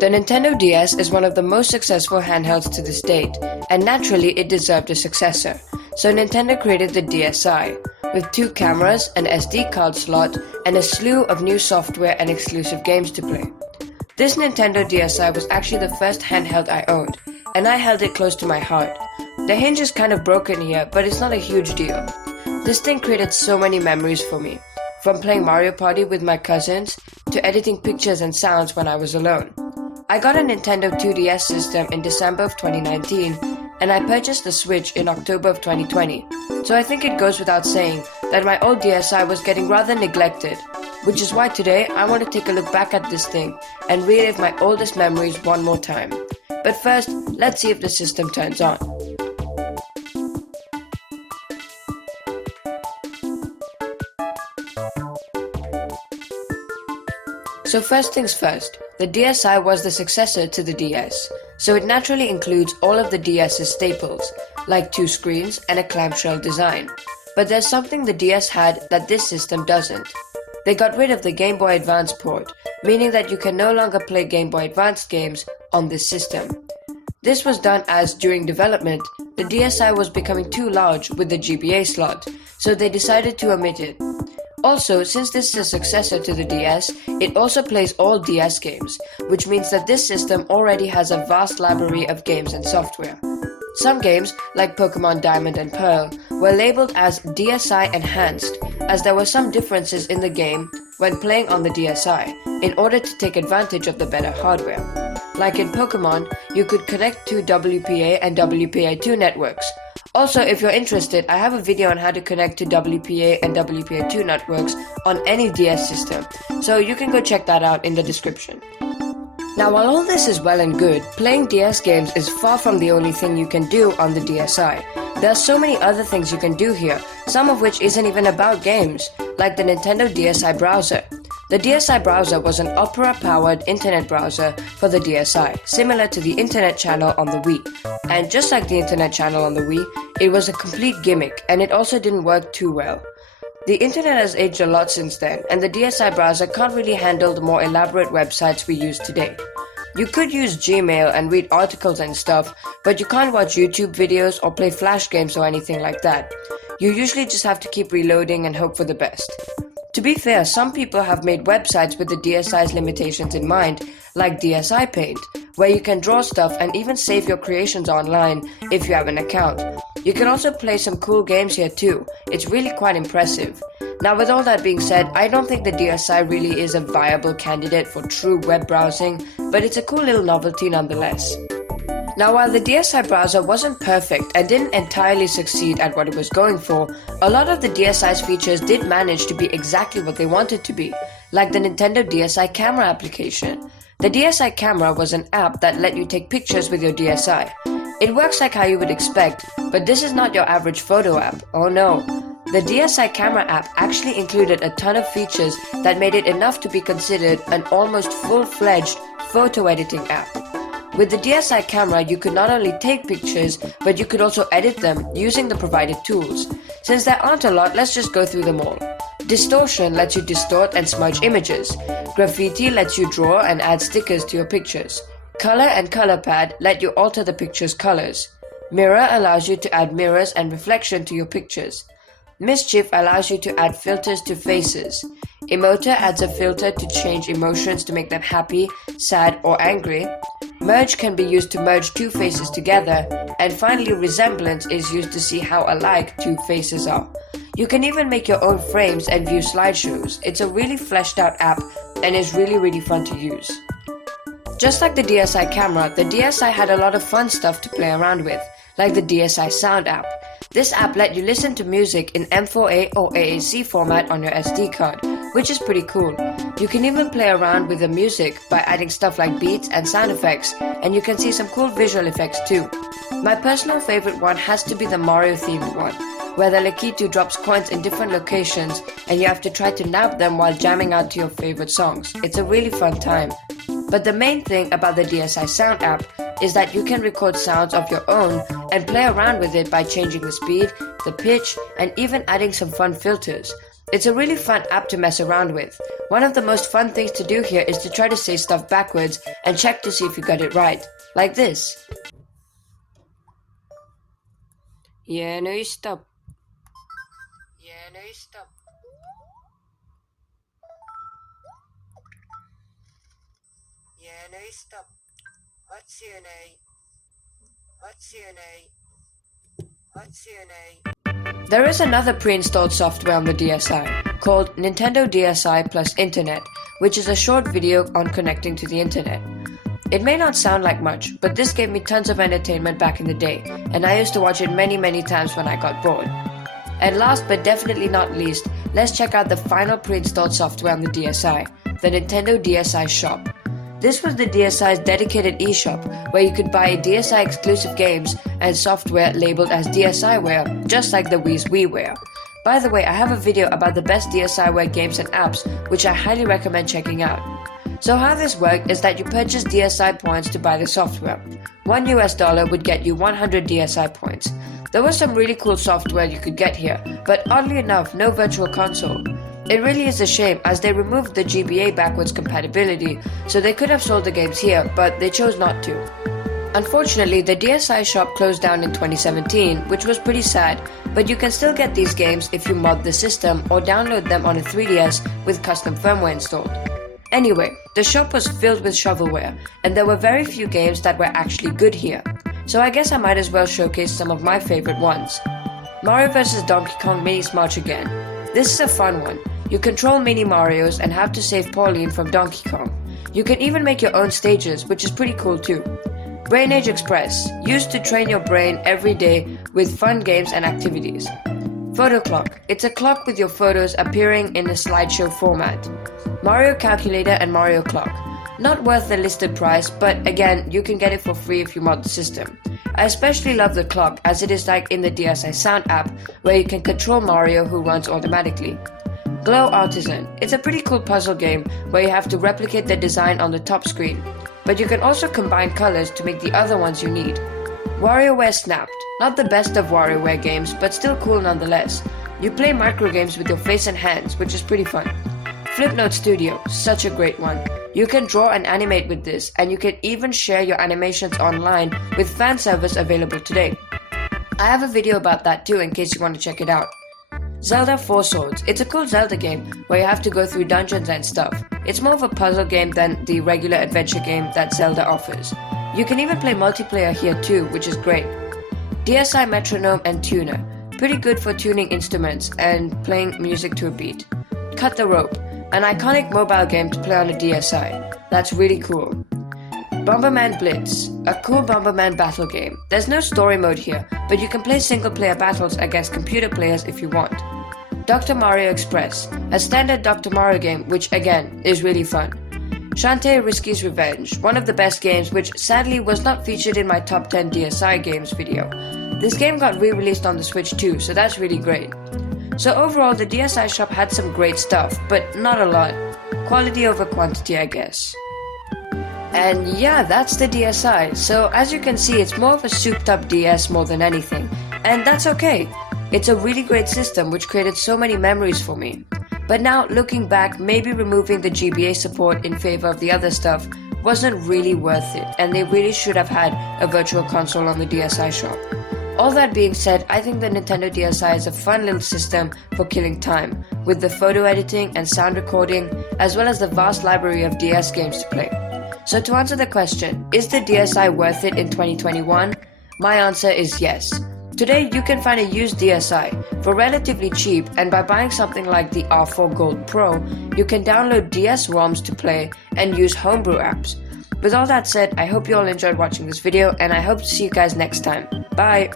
The Nintendo DS is one of the most successful handhelds to this date, and naturally it deserved a successor. So Nintendo created the DSi, with 2 cameras, an SD card slot, and a slew of new software and exclusive games to play. This Nintendo DSi was actually the first handheld I owned, and I held it close to my heart. The hinge is kind of broken here, but it's not a huge deal. This thing created so many memories for me, from playing Mario Party with my cousins, to editing pictures and sounds when I was alone. I got a Nintendo 2DS system in December of 2019, and I purchased the Switch in October of 2020, so I think it goes without saying that my old DSi was getting rather neglected, which is why today I want to take a look back at this thing and relive my oldest memories one more time. But first, let's see if the system turns on. So first things first, the DSi was the successor to the DS, so it naturally includes all of the DS's staples, like 2 screens and a clamshell design. But there's something the DS had that this system doesn't. They got rid of the Game Boy Advance port, meaning that you can no longer play Game Boy Advance games on this system. This was done as, during development, the DSi was becoming too large with the GBA slot, so they decided to omit it. Also, since this is a successor to the DS, it also plays all DS games, which means that this system already has a vast library of games and software. Some games, like Pokemon Diamond and Pearl, were labeled as DSi Enhanced, as there were some differences in the game when playing on the DSi, in order to take advantage of the better hardware. Like in Pokemon, you could connect to WPA and WPA2 networks. Also, if you're interested, I have a video on how to connect to WPA and WPA2 networks on any DS system, so you can go check that out in the description. Now, while all this is well and good, playing DS games is far from the only thing you can do on the DSi. There are so many other things you can do here, some of which isn't even about games, like the Nintendo DSi Browser. The Dsi Browser was an Opera-powered internet browser for the DSi, similar to the internet channel on the Wii. And just like the internet channel on the Wii, it was a complete gimmick, and it also didn't work too well. The internet has aged a lot since then, and the Dsi Browser can't really handle the more elaborate websites we use today. You could use Gmail and read articles and stuff, but you can't watch YouTube videos or play Flash games or anything like that. You usually just have to keep reloading and hope for the best. To be fair, some people have made websites with the DSi's limitations in mind, like DSi Paint, where you can draw stuff and even save your creations online if you have an account. You can also play some cool games here too. It's really quite impressive. Now, with all that being said, I don't think the DSi really is a viable candidate for true web browsing, but it's a cool little novelty nonetheless. Now, while the Dsi Browser wasn't perfect and didn't entirely succeed at what it was going for, a lot of the DSi's features did manage to be exactly what they wanted to be, like the Nintendo DSi Camera application. The DSi Camera was an app that let you take pictures with your DSi. It works like how you would expect, but this is not your average photo app, oh no. The DSi Camera app actually included a ton of features that made it enough to be considered an almost full-fledged photo editing app. With the Dsi Camera, you could not only take pictures, but you could also edit them using the provided tools. Since there aren't a lot, let's just go through them all. Distortion lets you distort and smudge images. Graffiti lets you draw and add stickers to your pictures. Color and Color Pad let you alter the picture's colors. Mirror allows you to add mirrors and reflection to your pictures. Mischief allows you to add filters to faces. Emoter adds a filter to change emotions to make them happy, sad, or angry. Merge can be used to merge 2 faces together, and finally Resemblance is used to see how alike 2 faces are. You can even make your own frames and view slideshows. It's a really fleshed out app and is really fun to use. Just like the Dsi Camera, the DSi had a lot of fun stuff to play around with, like the Dsi Sound App. This app let you listen to music in M4A or AAC format on your SD card, which is pretty cool. You can even play around with the music by adding stuff like beats and sound effects, and you can see some cool visual effects too. My personal favorite one has to be the Mario themed one, where the Lakitu drops coins in different locations and you have to try to nab them while jamming out to your favorite songs. It's a really fun time. But the main thing about the Dsi Sound app is that you can record sounds of your own and play around with it by changing the speed, the pitch, and even adding some fun filters. It's a really fun app to mess around with. One of the most fun things to do here is to try to say stuff backwards and check to see if you got it right. Like this. Yeah, no, you stop. Yeah, no, you stop. Yeah, no, you stop. What's your name? What's your name? What's your name? There is another pre-installed software on the DSi called Nintendo DSi plus Internet, which is a short video on connecting to the internet. It may not sound like much, but this gave me tons of entertainment back in the day, and I used to watch it many times when I got bored. And last but definitely not least, let's check out the final pre-installed software on the DSi, the Nintendo DSi Shop. This was the DSi's dedicated eShop, where you could buy DSi exclusive games and software labeled as DSiWare, just like the Wii's WiiWare. By the way, I have a video about the best DSiWare games and apps, which I highly recommend checking out. So how this worked is that you purchase DSi points to buy the software. $1 would get you 100 DSi points. There was some really cool software you could get here, but oddly enough, no virtual console. It really is a shame as they removed the GBA backwards compatibility, so they could have sold the games here, but they chose not to. Unfortunately, the Dsi Shop closed down in 2017, which was pretty sad, but you can still get these games if you mod the system or download them on a 3DS with custom firmware installed. Anyway, the shop was filled with shovelware, and there were very few games that were actually good here, so I guess I might as well showcase some of my favorite ones. Mario vs Donkey Kong Mini Smash again. This is a fun one. You control Mini Marios and have to save Pauline from Donkey Kong. You can even make your own stages, which is pretty cool too. Brain Age Express, used to train your brain every day with fun games and activities. Photo Clock, it's a clock with your photos appearing in a slideshow format. Mario Calculator and Mario Clock. Not worth the listed price, but again, you can get it for free if you mod the system. I especially love the clock as it is like in the Dsi Sound App, where you can control Mario who runs automatically. Glow Artisan, it's a pretty cool puzzle game where you have to replicate the design on the top screen, but you can also combine colors to make the other ones you need. WarioWare Snapped, not the best of WarioWare games, but still cool nonetheless. You play microgames with your face and hands, which is pretty fun. Flipnote Studio, such a great one. You can draw and animate with this, and you can even share your animations online with fan servers available today. I have a video about that too in case you want to check it out. Zelda 4 Swords, it's a cool Zelda game where you have to go through dungeons and stuff. It's more of a puzzle game than the regular adventure game that Zelda offers. You can even play multiplayer here too, which is great. Dsi Metronome and Tuner, pretty good for tuning instruments and playing music to a beat. Cut the Rope, an iconic mobile game to play on a DSi. That's really cool. Bomberman Blitz, a cool Bomberman battle game. There's no story mode here, but you can play single player battles against computer players if you want. Dr. Mario Express, a standard Dr. Mario game which again is really fun. Shantae Risky's Revenge, one of the best games which sadly was not featured in my top 10 DSi games video. This game got re-released on the Switch too, so that's really great. So overall the Dsi Shop had some great stuff, but not a lot. Quality over quantity, I guess. And yeah, that's the DSi. So as you can see, it's more of a souped up DS more than anything. And that's okay. It's a really great system which created so many memories for me. But now looking back, maybe removing the GBA support in favor of the other stuff wasn't really worth it, and they really should have had a virtual console on the Dsi Shop. All that being said, I think the Nintendo DSi is a fun little system for killing time, with the photo editing and sound recording, as well as the vast library of DS games to play. So to answer the question, is the DSi worth it in 2021? My answer is yes. Today you can find a used DSi for relatively cheap, and by buying something like the R4 Gold Pro, you can download DS ROMs to play and use homebrew apps. With all that said, I hope you all enjoyed watching this video, and I hope to see you guys next time. Bye!